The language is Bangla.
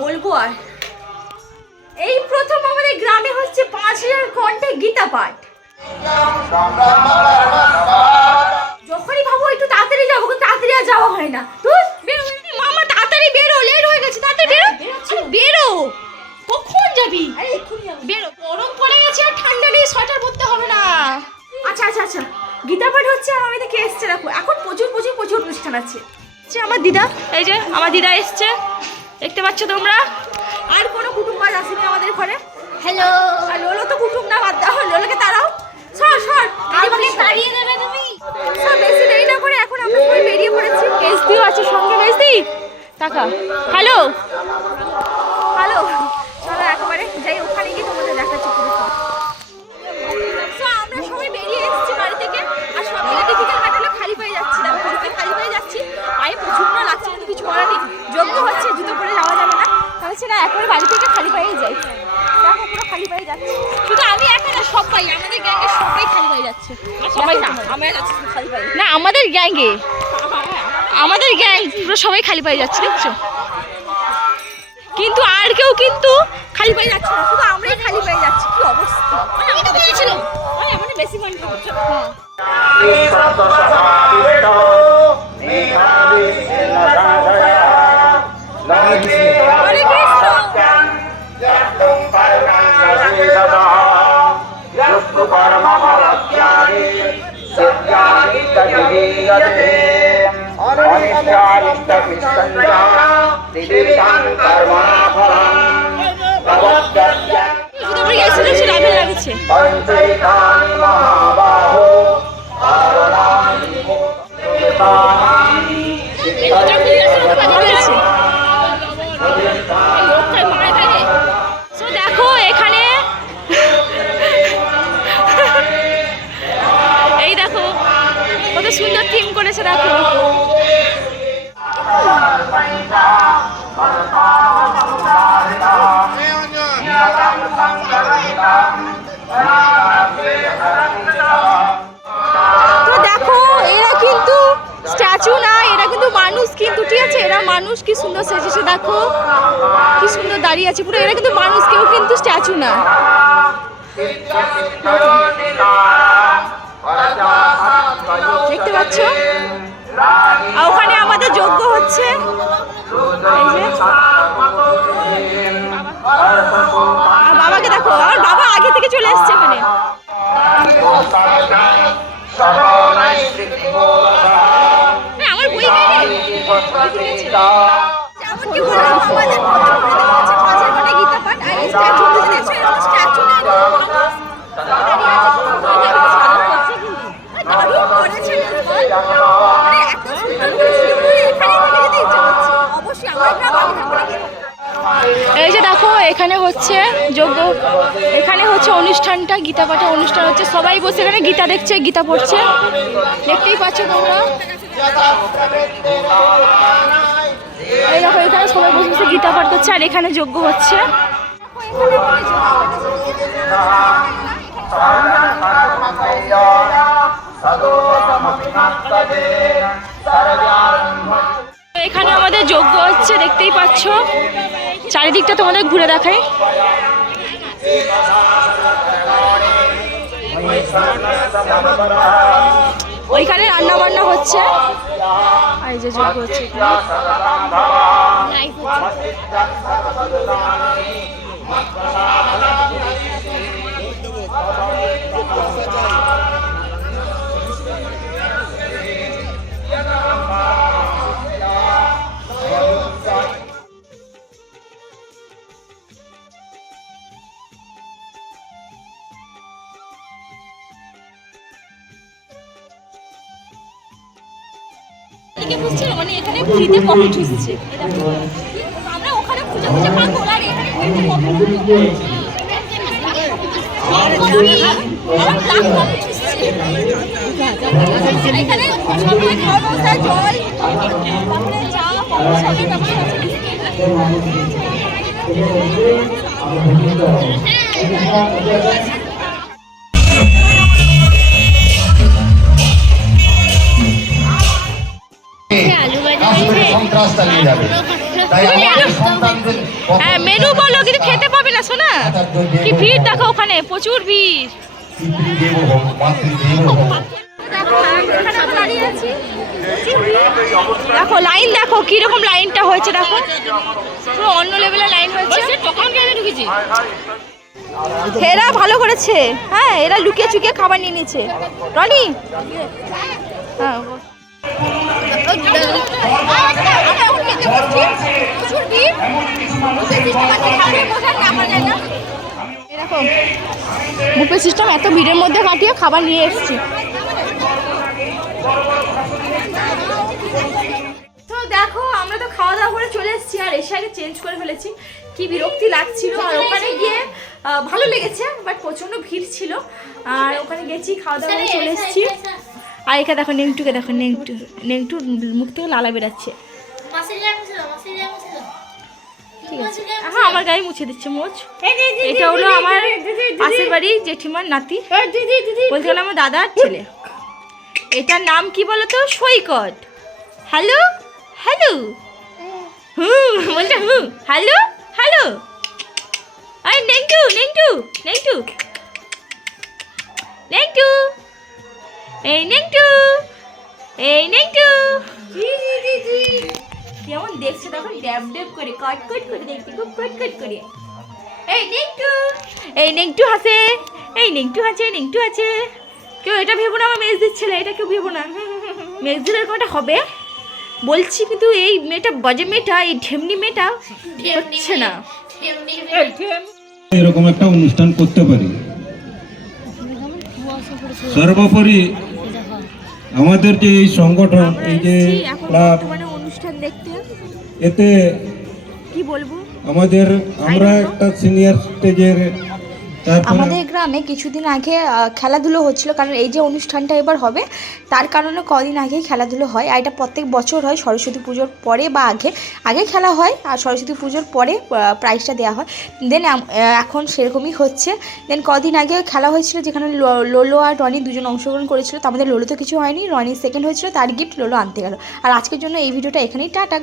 বলবো আর। এই প্রথম আমাদের গ্রামে হচ্ছে 5000 ঘন্টা গীতা পাঠ। যখনই ভাবো একটু তাড়াতাড়ি যাবো, কিন্তু তাড়াতাড়ি আর যাওয়া হয় না। মামা তাড়াতাড়ি বেরো, লেট হয়ে গেছে, তাড়াতাড়ি বেরো বেরো। কখন যাবি? বেরো, গরম পড়ে গেছে আর ঠান্ডা নেই, সোয়েটার পরতে হবে না। আচ্ছা আচ্ছা আচ্ছা, গীতা পাঠ হচ্ছে আর আমি দেখে এসছে। দেখো এখন প্রচুর প্রচুর প্রচুর অনুষ্ঠান আছে। আমার দিদা, এই যে আমার দিদা এসছে, দেখতে পাচ্ছ তোমরা। আর কোনো কুটুম্বাজ আসেনি আমাদের ঘরে। হ্যালো। আর লোলো তো কুটুম না, বাদ দাও, লোলোকে তাড়াও। সর সর, আমাকে তাড়িয়ে দেবে তুমি। সব বেশি দেরি না করে এখন আমরা সবাই বেরিয়ে পড়েছি। মেজদিও আছে সঙ্গে। মেজদি টাকা, হ্যালো হ্যালো। চলো একেবারে যাই, ওখানে গিয়ে তোমাদের দেখাচ্ছি পুরো। আমরা সবাই বেরিয়ে এসেছি বাড়ি থেকে, আর সব থেকে ডিফিকাল্ট কাটালো খালি পায়ে যাচ্ছিলাম। খালি পায়ে যাচ্ছি, পায়ে প্রচুর না লাগছে, কিন্তু কিছু করার নেই। যোগ্য হচ্ছে, জুতো পরে যাওয়া যাবে না, তাহলে সেটা একবারে বাড়ি থেকে খালি পায়েই যাই। দেখো পুরো খালি পায়ে যাচ্ছি, শুধু আমি একা না, সবাই আমাদের গ্যাংয়ে সবাই খালি পায়ে যাচ্ছে। সবাই না, আমরা যাচ্ছি খালি পায়ে না, আমাদের গ্যাংয়ে, আমাদের গ্যাং পুরো সবাই খালি পায়ে যাচ্ছে, দেখছো? কিন্তু আর কেউ কিন্তু খালি পায়ে যাচ্ছে না, শুধু আমরাই খালি পায়ে যাচ্ছি। কি অবস্থা! আমি তো বলেছিলাম আমাদের বেশি মন হচ্ছে। দেখো এখানে, এই দেখো কত সুন্দর থিম করেছে, দেখো। তো দেখো এরা কিন্তু স্ট্যাচু না, এরা কিন্তু মানুষ, কিন্তু ঠিক আছে, এরা মানুষ। কি সুন্দর সেজেছে, দেখো কি সুন্দর দাঁড়িয়ে আছে পুরো। এরা কিন্তু মানুষ, কেউ কিন্তু স্ট্যাচু না। দেখতে পাচ্ছ? আর ওখানে আমাদের যজ্ঞ হচ্ছে, এই যে। আর বাবাকে দেখো, আর বাবা আগে থেকে চলে এসছে এখানে। আমার বই গীতা পাঠ আর স্ট্যাচু দেখছো, স্ট্যাচু এই যে দেখো এখানে হচ্ছে যজ্ঞ, এখানে হচ্ছে অনুষ্ঠানটা, গীতা পাঠের অনুষ্ঠান হচ্ছে। সবাই বসে এখানে গীতা দেখছে, গীতা পড়ছে, দেখতেই পাচ্ছ তোমরা। এই দেখো এখানে সবাই বসে বসে গীতা পাঠ করছে, আর এখানে যজ্ঞ হচ্ছে। এখানে আমাদের যজ্ঞ হচ্ছে, দেখতেই পাচ্ছ। চারিদিকটা তোমাদের ঘুরে দেখাই। ওইখানে রান্না বান্না হচ্ছে, আর এই যে যজ্ঞ হচ্ছে। মানে এখানে ফ্রিতে কফি চুষছে, আমরা ওখানে খুঁজে খুঁজে পাবো, আর এখানে ফ্রিতে কফি এখানে সবাই খাওয়ার ব্যবস্থা, জল, তারপরে চা, সবই ব্যবস্থা আছে। আলু ভাজা সন্ত্রাস চালিয়ে যাবে। হ্যাঁ মেনু বলো, কিন্তু খেতে পাবে না শোনা। কি ভিড় দেখো ওখানে, প্রচুর ভিড়। দেখো লাইন, দেখো কিরকম লাইনটা হয়েছে, দেখো পুরো অন্য লেভেলের লাইন হয়েছে। এরা ভালো করেছে, হ্যাঁ এরা লুকিয়ে চুকিয়ে খাবার নিয়ে নিচ্ছে। রনি হ্যাঁ এরকম বুফে সিস্টেম, এত ভিড়ের মধ্যে কাটিয়ে খাবার নিয়ে এসেছি। তো দেখো আমরা তো খাওয়া দাওয়া করে চলে এসেছি, আর এসে আগে চেঞ্জ করে ফেলেছি। কি বিরক্তি লাগছিল। আর ওখানে গিয়ে ভালো লেগেছে, বাট প্রচণ্ড ভিড় ছিল। আর ওখানে গেছি, খাওয়া দাওয়া করে চলে এসেছি। আর এখানে দেখো নেংটুকে দেখো, নেংটু মুখ থেকে লালা বেরাচ্ছে। ঠিক আছে, হ্যাঁ আমার গায়ে মুছে দিচ্ছে মোচ। এটা হলো আমার পাশের বাড়ি জেঠিমার নাতি, বলতে গেলে আমার দাদার ছেলে। এটার নাম কি বলো তো? সৈকত। হ্যালো হ্যালো, বলছে হ্যালো হ্যালো। আরে নেংটু নেংটু নেংটু নেংটু, এই নেংটু, এই নেংটু। কেমন দেখছে তখন, ড্যাব ড্যাব করে, কট কট করে দেখতে, খুব কট কট করে। এই নেংটু, এই নেংটু হাসে, এই নেংটু আছে, নেংটু আছে। কেউ এটা ভেবো না আমার মেজদির ছেলে, এটা কেউ ভেবো না। মেজদির এরকম একটা হবে বলছি, কিন্তু এই মেয়েটা, বাজে মেয়েটা, এই ঢেমনি মেয়েটা হচ্ছে না। এরকম একটা অনুষ্ঠান করতে পারি। সর্বোপরি আমাদের যে এই সংগঠন, এই যে ক্লাব, অনুষ্ঠান দেখতে, এতে কি বলবো আমরা একটা সিনিয়র স্টেজের, আমাদের গ্রামে কিছুদিন আগে খেলাধুলো হচ্ছিল। কারণ এই যে অনুষ্ঠানটা এবার হবে, তার কারণে কদিন আগে খেলাধুলো হয়। আর এটা প্রত্যেক বছর হয় সরস্বতী পুজোর পরে বা আগে খেলা হয়, আর সরস্বতী পুজোর পরে প্রাইজটা দেওয়া হয়। দেন এখন সেরকমই হচ্ছে। দেন কদিন আগে খেলা হয়েছিল, যেখানে লোলো আর রনি দুজন অংশগ্রহণ করেছিল। তো আমাদের লোলো তো কিছু হয়নি, রনি সেকেন্ড হয়েছিল, তার গিফট লোলো আনতে গেল। আর আজকের জন্য এই ভিডিওটা এখানেই, টাটা।